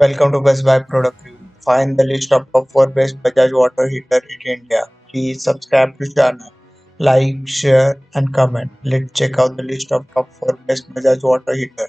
Welcome to Best Buy Product Review. Find the list of top 4 best Bajaj water heater in India. Please subscribe to channel, like, share and comment. Let's check out the list of top 4 best Bajaj water heater.